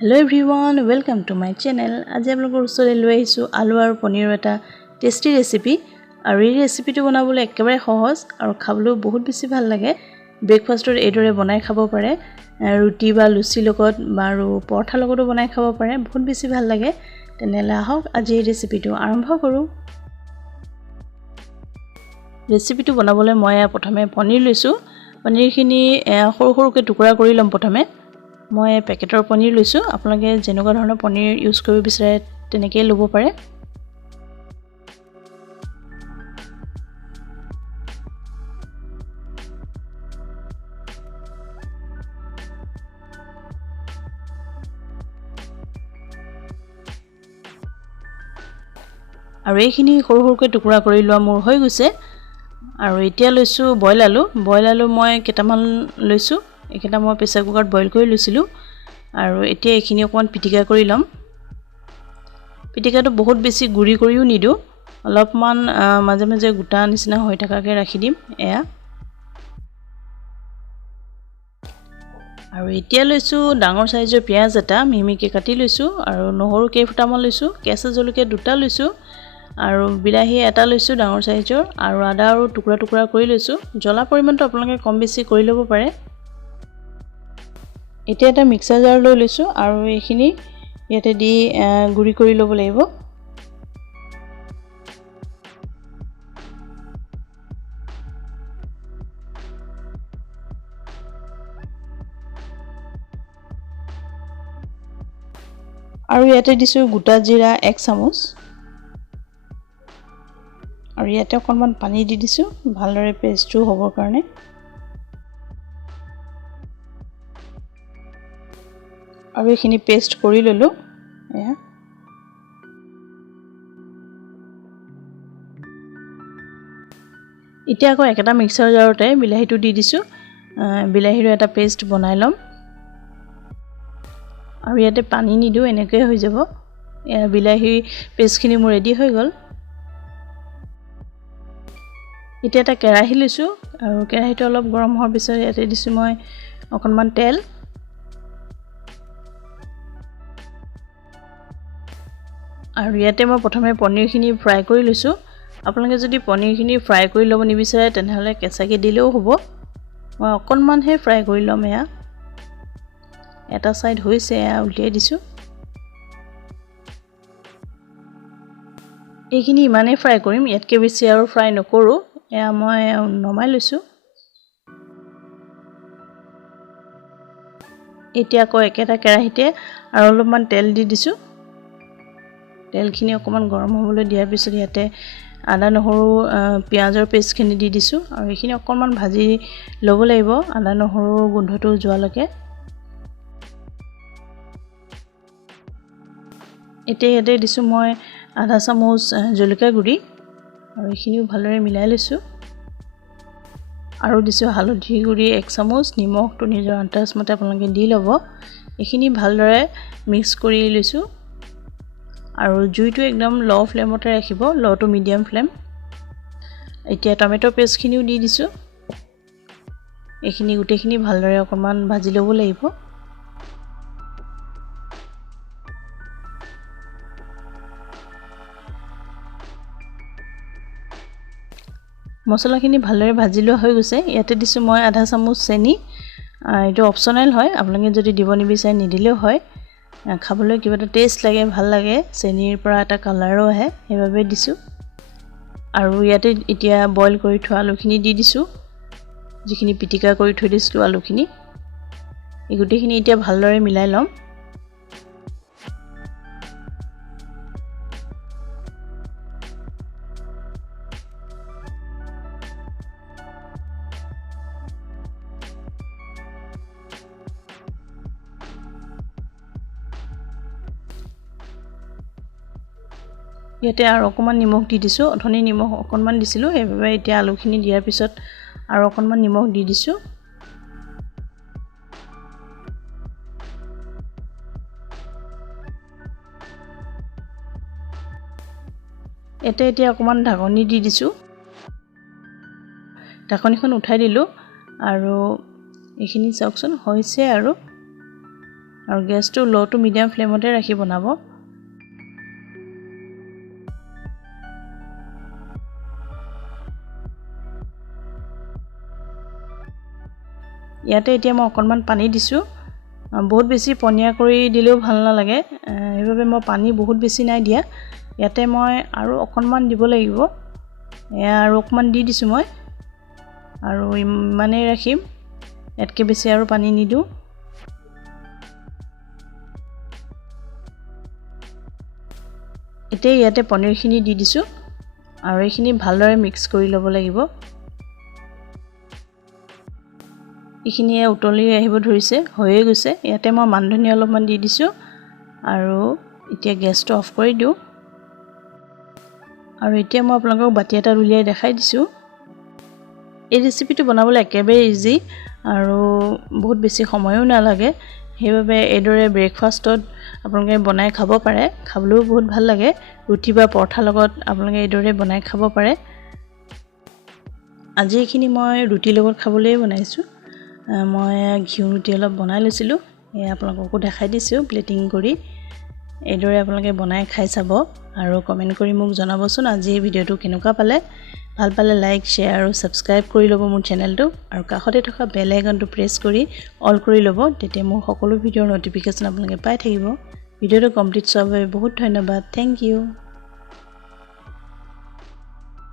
Hello everyone, welcome to my channel. আজি আপোনালোকৰ ওচৰলৈ লৈ আহিছো আলু আৰু পনীৰৰ এটা টেষ্টি ৰেচিপি আৰু এই ৰেচিপিটো বনাবলৈ একেবাৰে সহজ আৰু খাবলৈ বহুত বেছি ভাল লাগে। ব্ৰেকফাষ্টত এইদৰে বনাই খাব পাৰে, ৰুটি বা লুচি লগত আৰু পৰঠা লগতো বনাই খাব পাৰে, বহুত বেছি ভাল লাগে। তেনেহলে আহক আজি এই ৰেচিপিটো আৰম্ভ কৰো। ৰেচিপিটো বনাবলৈ মই প্ৰথমে পনীৰ লৈছো। পনীৰখিনি সৰু সৰুকৈ টুকুৰা কৰি লম। প্ৰথমে মই পেকেটৰ পনীৰ লৈছো। আপোনালোকে যেনেকুৱা ধৰণৰ পনীৰ ইউজ কৰিব বিচাৰে তেনেকৈ ল'ব পাৰে। আৰু এইখিনি সৰু সৰুকৈ টুকুৰা কৰি লোৱা মোৰ হৈ গৈছে। আৰু এতিয়া লৈছো বইল আলু মই কেইটামান লৈছো। এইকেইটা মই প্ৰেছাৰ কুকাৰত বইল কৰি লৈছিলো। আৰু এতিয়া এইখিনি অকমান পিটিকা কৰি লম। পিটিকাটো বহুত বেছি গুৰি কৰিও নিদো, অলপমান মাজে মাজে গোটা নিচিনা হৈ থাকাকে ৰাখি দিম এয়া। আৰু এতিয়া লৈছো ডাঙৰ সাইজৰ পিয়াজ এটা মিহিমিহিকৈ কাটি লৈছো আৰু নহৰু কেইফুটামান লৈছো, কেঁচা জলকীয়া দুটা লৈছো আৰু বিলাহী এটা লৈছো ডাঙৰ সাইজৰ আৰু আদা আৰু টুকুৰা টুকুৰা কৰি লৈছো। জ্বলা পৰিমাণটো আপোনালোকে কম বেছি কৰি ল'ব পাৰে। এতিয়া এটা মিক্সাৰ জাৰ লৈ লৈছো আৰু এইখিনি ইয়াতে দি গুৰি কৰি ল'ব লাগিব। আৰু ইয়াতে দিছো গোটা জিৰা 1 চামুচ আৰু ইয়াতে অকণমান পানী দি দিছো ভালদৰে পেষ্টটো হ'বৰ কাৰণে। আৰু এইখিনি পেষ্ট কৰি ললো এয়া। এতিয়া আকৌ একটা মিক্সাৰ জাৰতে বিলাহীটো দি দিছো। বিলাহীৰ এটা পেষ্ট বনাই লম। আৰু ইয়াতে পানী নিদিও, এনেকৈ হৈ যাব। বিলাহী পেষ্টখিনি মোৰ ৰেডি হৈ গ'ল। এতিয়া এটা কেৰাহী লৈছো আৰু কেৰাহীটো অলপ গৰম হোৱাৰ পিছত ইয়াতে দিছো মই অকণমান তেল। আৰু ইয়াতে মই প্ৰথমে পনীৰখিনি ফ্ৰাই কৰি লৈছো। আপোনালোকে যদি পনীৰখিনি ফ্ৰাই কৰি ল'ব নিবিচাৰে তেনেহলে কেঁচাকে দিলেও হ'ব। মই অকণমানহে ফ্ৰাই কৰি ল'ম এয়া। এটা সাইড হৈছে এয়া উলিয়াই দিছো। এইখিনি ইমানেই ফ্ৰাই কৰিম, ইয়াতকৈ বেছি আৰু ফ্ৰাই নকৰো। এয়া মই নমাই লৈছো। এতিয়া আকৌ একেটা কেৰাহীতে আৰু অলপমান তেল দি দিছো। তেলখিনি অকমান গৰম হ'বলৈ দিয়াৰ পিছত ইয়াতে আদা নহৰু পিয়াজৰ পেষ্টখিনি দি দিছো আৰু এইখিনি অকমান ভাজি ল'ব লাগিব আদা নহৰুৰ গোন্ধটো যোৱালৈকে। এতিয়া ইয়াতে দিছো মই আধা চামুচ জলকীয়া গুড়ি আৰু এইখিনিও ভালদৰে মিলাই লৈছো। আৰু দিছো হালধি গুড়ি 1 চামুচ, নিমখটো নিজৰ আন্দাজ মতে আপোনালোকে দি ল'ব। এইখিনি ভালদৰে মিক্স কৰি লৈছো। আৰু জুইটো একদম ল' ফ্লেমতে ৰাখিব, ল' টু মিডিয়াম ফ্লেম। এতিয়া টমেটো পেষ্টখিনিও দি দিছো। এইখিনি গোটেইখিনি ভালদৰে অকমান ভাজি ল'ব লাগিব। মছলাখিনি ভালদৰে ভাজি লোৱা হৈ গৈছে। ইয়াতে দিছো মই আধা চামুচ চেনি। এইটো অপচনেল হয়, আপোনালোকে যদি দিব নিবিচাৰে নিদিলেও হয়। খাবলৈ কিবা এটা টেষ্ট লাগে, ভাল লাগে, চেনিৰ পৰা এটা কালাৰো আহে, সেইবাবে দিছো। আৰু ইয়াতে এতিয়া বইল কৰি থোৱা আলুখিনি দি দিছো, যিখিনি পিটিকা কৰি থৈ দিছিলো আলুখিনি। এই গোটেইখিনি এতিয়া ভালদৰে মিলাই ল'ম। ইয়াতে আৰু অকমান নিমখ দি দিছো। অথনি নিমখ অকণমান দিছিলো, সেইবাবে এতিয়া আলুখিনি দিয়াৰ পিছত আৰু অকণমান নিমখ দি দিছো। এতিয়া অকণমান ঢাকনি দি দিছো। ঢাকনিখন উঠাই দিলো আৰু এইখিনি চাওকচোন হৈছে। আৰু আৰু গেছটো লো টু মিডিয়াম ফ্লেমতে ৰাখি বনাব ইয়াতে এতিয়া মই অকণমান পানী দিছোঁ বহুত বেছি পনীয়া কৰি দিলেও ভাল নালাগে সেইবাবে মই পানী বহুত বেছি নাই দিয়া ইয়াতে মই আৰু অকণমান দিব লাগিব এয়া আৰু অকণমান দি দিছোঁ মই আৰু ইমানেই ৰাখিম ইয়াতকৈ বেছি আৰু পানী নিদিওঁ এতিয়া ইয়াতে পনীৰখিনি দি দিছোঁ আৰু এইখিনি ভালদৰে মিক্স কৰি ল'ব লাগিব এইখিনি উতলি আহিব ধৰিছে হৈয়ে গৈছে ইয়াতে মই মানধনিয়া অলপমান দি দিছোঁ আৰু এতিয়া গেছটো অফ কৰি দিওঁ আৰু এতিয়া মই আপোনালোকক বাটি এটা উলিয়াই দেখাই দিছোঁ এই ৰেচিপিটো বনাবলৈ একেবাৰে ইজি আৰু বহুত বেছি সময়ো নালাগে সেইবাবে এইদৰে ব্ৰেকফাষ্টত আপোনালোকে বনাই খাব পাৰে খাবলৈও বহুত ভাল লাগে ৰুটি বা পৰঠাৰ লগত আপোনালোকে এইদৰে বনাই খাব পাৰে আজি এইখিনি মই ৰুটিৰ লগত খাবলৈ বনাইছোঁ মই ঘিউ ৰুটি অলপ বনাই লৈছিলোঁ এয়া আপোনালোককো দেখাই দিছোঁ প্লেটিং কৰি এইদৰে আপোনালোকে বনাই খাই চাব আৰু কমেণ্ট কৰি মোক জনাবচোন আজি এই ভিডিঅ'টো কেনেকুৱা পালে ভাল পালে লাইক শ্বেয়াৰ আৰু ছাবস্ক্ৰাইব কৰি ল'ব মোৰ চেনেলটো আৰু কাষতে থকা বেল আইকনটো প্ৰেছ কৰি অল কৰি ল'ব তেতিয়া মোৰ সকলো ভিডিঅ'ৰ ন'টিফিকেশ্যন আপোনালোকে পাই থাকিব ভিডিঅ'টো কমপ্লিট চোৱাৰ বাবে বহুত ধন্যবাদ থেংক ইউ